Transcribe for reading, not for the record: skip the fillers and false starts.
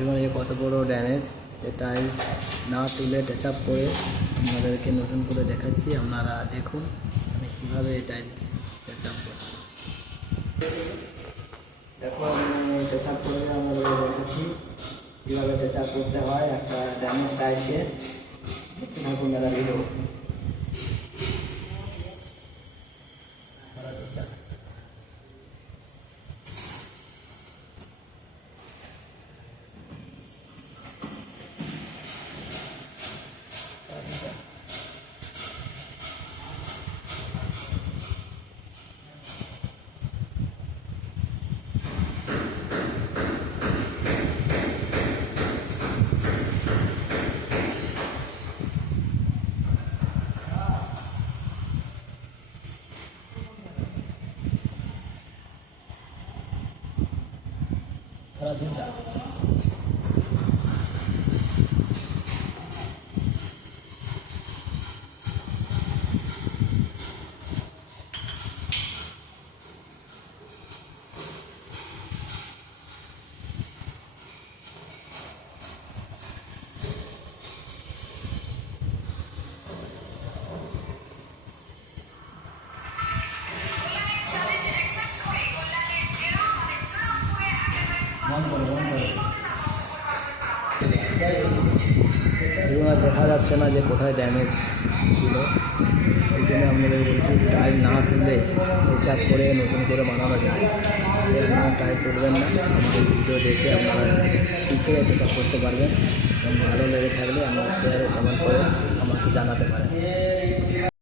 এবং এ কত বড় ড্যামেজ, এ টাইলস না তুলে টাচ আপ করে আপনাদেরকে নতুন করে দেখাচ্ছি। আপনারা দেখুন আমি কীভাবে এই টাইলস টাচ আপ করছি। দেখো আমি টাচ আপ করে আমাদের দেখাচ্ছি কীভাবে টাচ আপ করতে হয় একটা ড্যামেজ টাইলসকে। দেখুন দাদা ভিডিও। খেলাধুলা এগুলো দেখা যাচ্ছে না যে কোথায় ড্যামেজ ছিল। এই জন্য আপনাদের বলছি টাইল না তুললে রিচার্জ করে নতুন করে বানানো যায়। আপনারা টাইল তুলবেন না, আমাদের ভিডিও দেখে আপনারা শিখে এটা করতে পারবেন। এবং ভালো লেগে থাকলে আপনারা শেয়ার ও কমেন্ট করে আমাকে জানাতে পারেন।